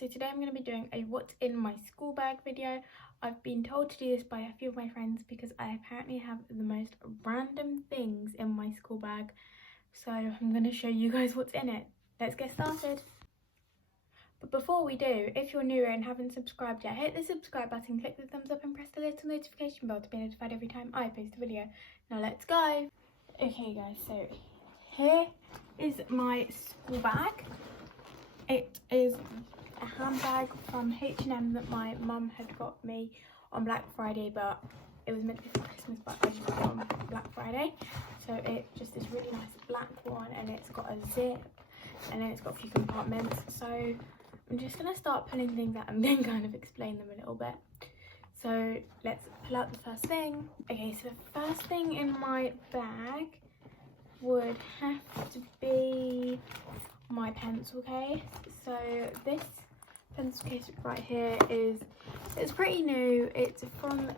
so today I'm going to be doing a what's in my school bag video. I've been told to do this by a few of my friends because I apparently have the most random things in my school bag. So I'm going to show you guys what's in it. Let's get started. But before we do, if you're new and haven't subscribed yet, hit the subscribe button, click the thumbs up and press the little notification bell to be notified every time I post a video. Now let's go. Okay guys, so here is my school bag. It is a handbag from H&M that my mum had got me on Black Friday, but it was meant to be for Christmas, but I just got it on Black Friday. So it's just this really nice black one, and it's got a zip, and then it's got a few compartments. So I'm just gonna start pulling things out and then kind of explain them a little bit. So let's pull out the first thing. Okay, so the first thing in my bag would have to be my pencil case. So this pencil case right here it's pretty new. It's from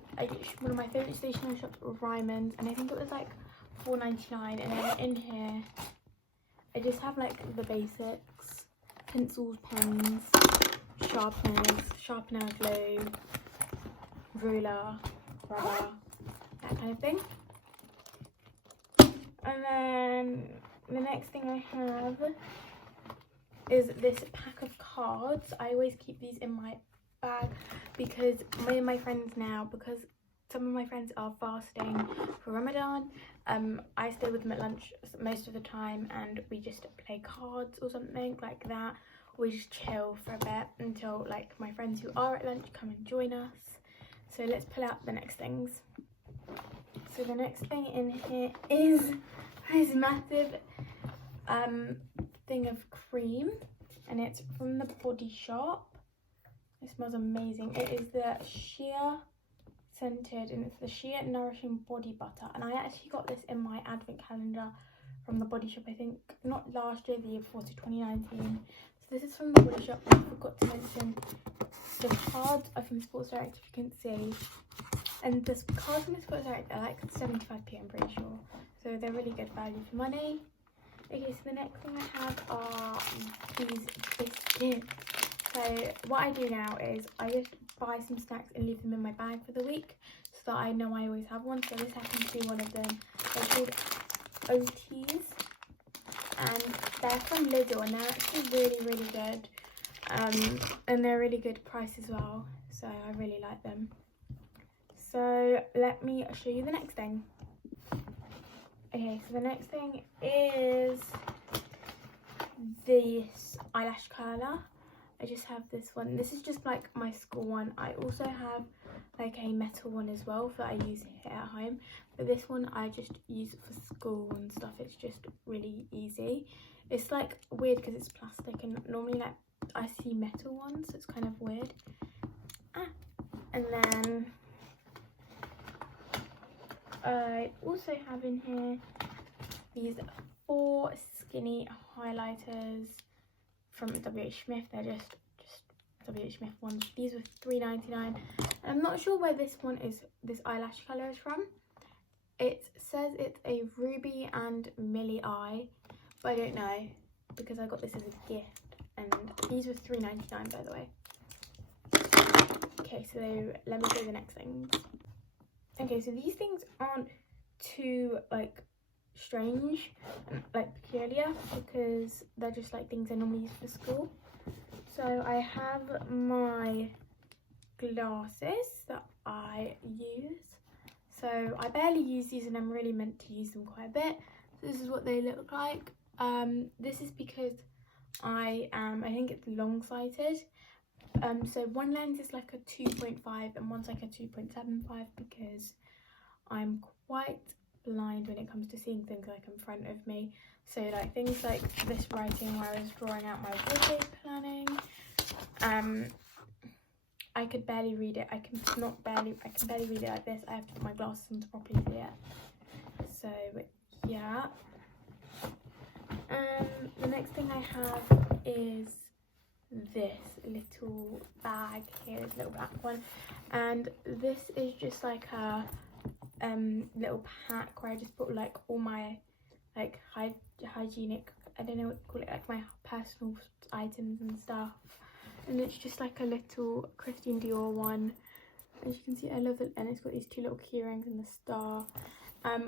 one of my favourite stationery shops, Ryman's, and I think it was like $4.99. And then in here I just have like the basics: pencils, pens, sharpeners, sharpener, glue, ruler, rubber, that kind of thing. And then the next thing I have is this pack of cards. I always keep these in my bag because many of my friends now, because some of my friends are fasting for Ramadan, I stay with them at lunch most of the time, and we just play cards or something like that. We just chill for a bit until like my friends who are at lunch come and join us. So let's pull out the next things. So the next thing in here is this massive thing of cream, and it's from the Body Shop. It smells amazing. It is the Shea scented, and it's the Shea Nourishing Body Butter, and I actually got this in my advent calendar from the Body Shop, I think not last year, the year before, so 2019. So this is from the Body Shop. I forgot to mention the cards are from Sports Direct, if you can see, and the cards from Sports Direct are like 75p, I'm pretty sure, so they're really good value for money. Okay, so the next thing I have are these biscuits. So what I do now is I just buy some snacks and leave them in my bag for the week so that I know I always have one. So this happens to be one of them. They're called OTs, and they're from Lidl, and they're actually really good. And they're really good price as well, so I really like them. So let me show you the next thing. Okay, so the next thing is this eyelash curler. I just have this one. This is just like my school one. I also have like a metal one as well that I use here at home, but this one I just use for school and stuff. It's just really easy. It's like weird because it's plastic, and normally like I see metal ones, so it's kind of weird. And then I also have in here these 4 skinny highlighters from WH Smith. They're just WH Smith ones. These were $3.99. I'm not sure where this eyelash colour is from. It says it's a Ruby and Millie eye, but I don't know because I got this as a gift, and these were $3.99 by the way. Okay, so let me show you the next things. Okay, so these things aren't too like strange and like peculiar because they're just like things I normally use for school. So I have my glasses that I use. So I barely use these, and I'm really meant to use them quite a bit. So this is what they look like. This is because I think it's long-sighted. So one lens is like a 2.5 and one's like a 2.75 because I'm quite blind when it comes to seeing things like in front of me. So like things like this writing where I was drawing out my birthday planning, I could barely read it. I can barely read it like this. I have to put my glasses on to properly see it. So yeah. The next thing I have is this little bag here, this little black one, and this is just like a little pack where I just put like all my like hygienic, I don't know what to call it, like my personal items and stuff. and it's just like a little Christian Dior one. As you can see, I love it, and it's got these 2 little key rings and the star.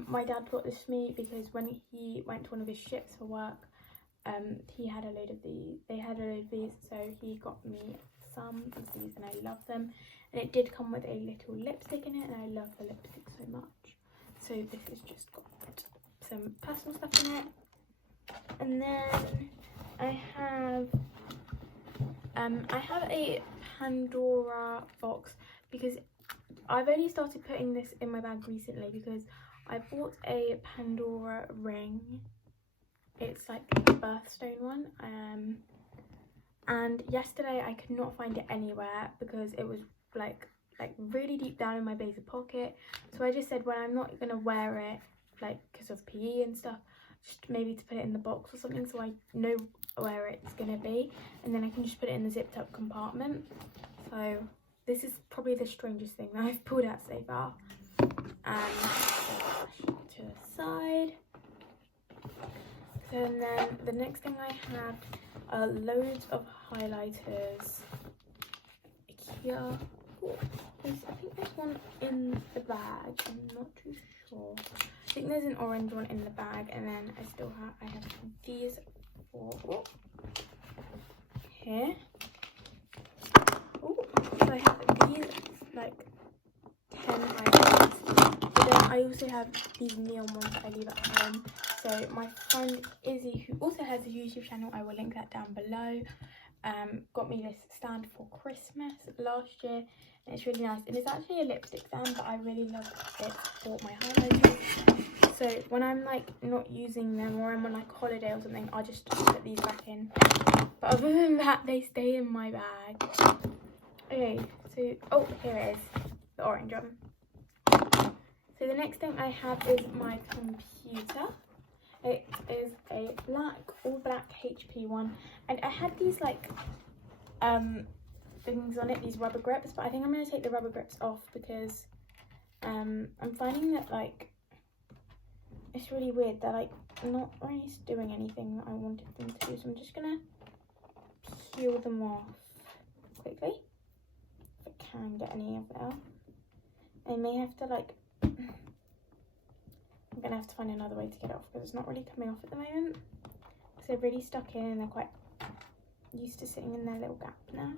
My dad brought this for me because when he went to one of his ships for work, he had a load of these. They had a load of these, so he got me some of these, and I love them. And it did come with a little lipstick in it, and I love the lipstick so much. So this has just got some personal stuff in it. And then I have a Pandora box because I've only started putting this in my bag recently because I bought a Pandora ring. It's like a birthstone one, and yesterday I could not find it anywhere because it was like really deep down in my blazer pocket. So I just said, when I'm not gonna wear it, like because of PE and stuff, just maybe to put it in the box or something so I know where it's gonna be, and then I can just put it in the zipped up compartment. So this is probably the strangest thing that I've pulled out so far. To the side. So and then the next thing I have are loads of highlighters. Here. Ooh, I think there's one in the bag. I'm not too sure. I think there's an orange one in the bag, and then I have these 4 here. Ooh, so I have these like 10 highlighters. But then I also have these neon ones that I leave at home. So my friend Izzy, who also has a YouTube channel, I will link that down below, got me this stand for Christmas last year, and it's really nice. And it's actually a lipstick stand, but I really love it for my highlighters. So when I'm like not using them, or I'm on like holiday or something, I'll just put these back in. But other than that, they stay in my bag. Okay, so oh, here it is, the orange one. So the next thing I have is my computer. It is a all black HP one, and I had these like things on it, these rubber grips, but I think I'm going to take the rubber grips off because I'm finding that like it's really weird. They're like not really doing anything that I wanted them to do, so I'm just going to peel them off quickly if I can get any of it out. I may have to like I'm going to have to find another way to get it off because it's not really coming off at the moment. Because they're really stuck in and they're quite used to sitting in their little gap now.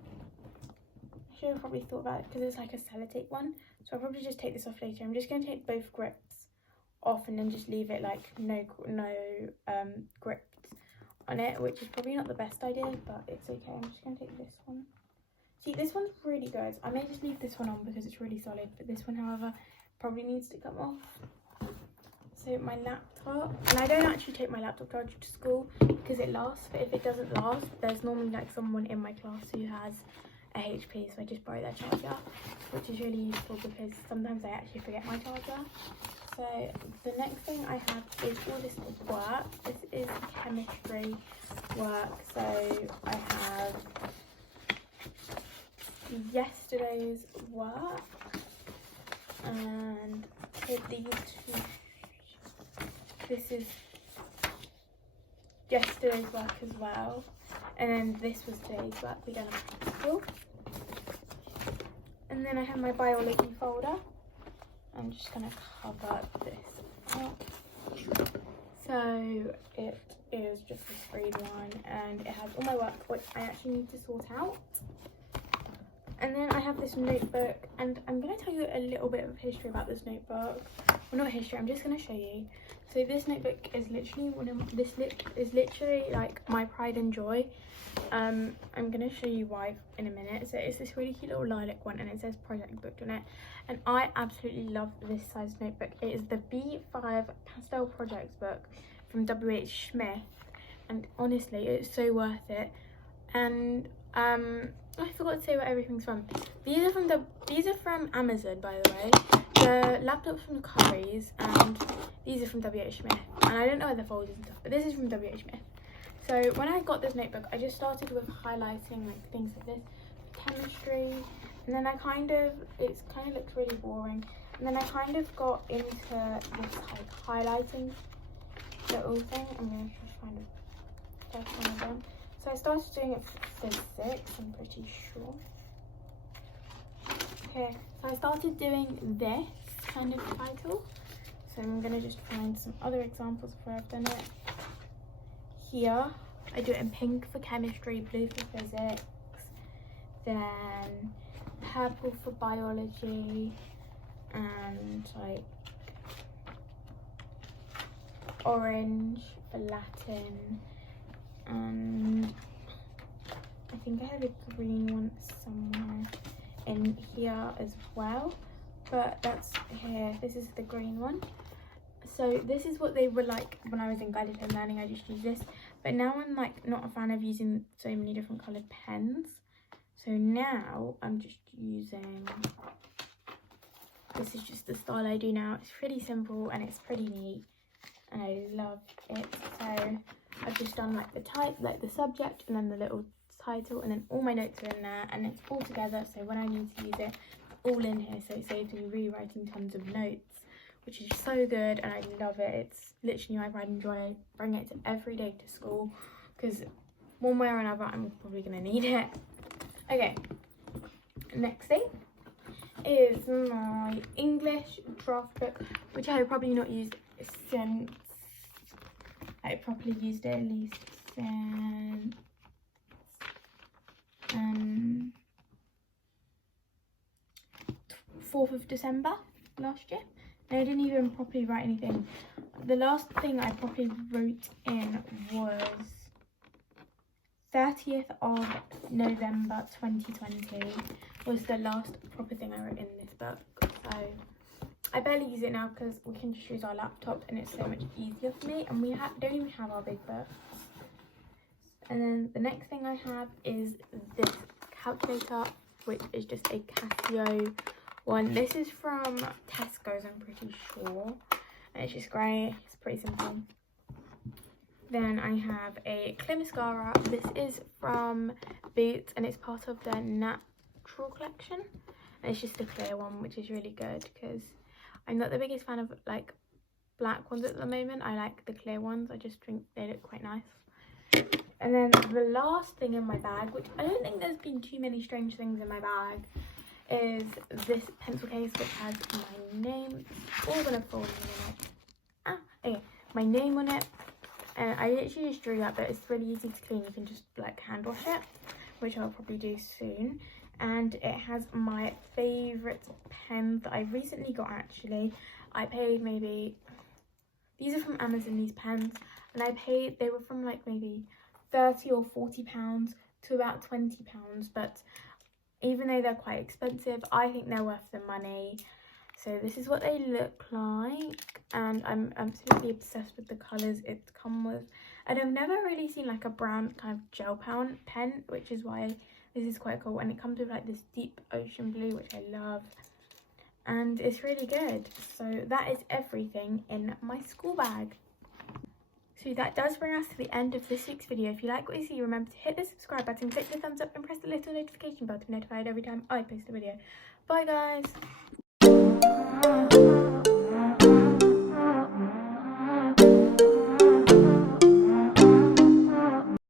I should have probably thought about it because it's like a sellotape one. So I'll probably just take this off later. I'm just going to take both grips off and then just leave it like no grips on it, which is probably not the best idea, but it's okay. I'm just going to take this one. See, this one's really good. I may just leave this one on because it's really solid, but this one, however, probably needs to come off. So my laptop, and I don't actually take my laptop charger to school because it lasts, but if it doesn't last, there's normally like someone in my class who has a HP, so I just borrow their charger, which is really useful because sometimes I actually forget my charger. So the next thing I have is all this work. This is chemistry work, so I have yesterday's work and these 2. This is yesterday's work as well, and then this was today's work we done at school. And then I have my biology folder. I'm just gonna cover this up. So it is just this green one, and it has all my work which I actually need to sort out. And then I have this notebook, and I'm going to tell you a little bit of history about this notebook. Well, not history, I'm just going to show you. So this notebook is literally like my pride and joy. I'm going to show you why in a minute. So it's this really cute little lilac one, and it says project booked on it. And I absolutely love this size notebook. It is the B5 Pastel Projects book from WH Smith, and honestly, it's so worth it. And I forgot to say where everything's from. These are from Amazon, by the way. The laptop's from Currys, and these are from WH Smith. And I don't know where the folders and stuff, but this is from WH Smith. So when I got this notebook, I just started with highlighting like things like this, chemistry, and then it kind of looks really boring. And then I kind of got into this like highlighting little thing. I'm gonna just find the first one of them. So I started doing it for physics, I'm pretty sure. Okay, so I started doing this kind of title. So I'm gonna just find some other examples of where I've done it. Here, I do it in pink for chemistry, blue for physics, then purple for biology, and like orange for Latin, and I think I have a green one somewhere in here as well, but that's here. This is the green one. So this is what they were like when I was in guided home learning. I just use this, but now I'm like not a fan of using so many different coloured pens. So now I'm just using, this is just the style I do now. It's pretty simple and it's pretty neat and I love it. So I've just done like the type, like the subject, and then the little title, and then all my notes are in there and it's all together. So when I need to use it, it's all in here. So it saves me rewriting tons of notes, which is so good and I love it. It's literally my pride and joy. I bring it every day to school because one way or another I'm probably going to need it. Okay, next thing is my English draft book, which I have probably not used since, I probably used it at least since 4th of December last year. And I didn't even properly write anything. The last thing I properly wrote in was 30th of November 2020 was the last proper thing I wrote in this book. So I barely use it now because we can just use our laptop and it's so much easier for me, and we don't even have our big books. And then the next thing I have is this calculator, which is just a Casio one. This is from Tesco's, I'm pretty sure, and it's just great. It's pretty simple. Then I have a clear mascara. This is from Boots and it's part of their natural collection, and it's just a clear one, which is really good because I'm not the biggest fan of like black ones at the moment. I like the clear ones. I just think they look quite nice. And then the last thing in my bag, which I don't think there's been too many strange things in my bag, is this pencil case which has my name. It's all gonna fall in a minute. Okay, my name on it. And I literally just drew that, but it's really easy to clean. You can just like hand wash it, which I'll probably do soon. And it has my favourite pens that I recently got actually. I paid maybe, these are from Amazon, these pens, and I paid, they were from like maybe 30 or 40 pounds to about 20 pounds, but even though they're quite expensive, I think they're worth the money. So this is what they look like, and I'm absolutely obsessed with the colours it come with. And I've never really seen like a brown kind of gel pen, which is why this is quite cool. And it comes with like this deep ocean blue, which I love, and it's really good. So that is everything in my school bag. So that does bring us to the end of this week's video. If you like what you see, remember to hit the subscribe button, click the thumbs up and press the little notification bell to be notified every time I post a video. Bye guys!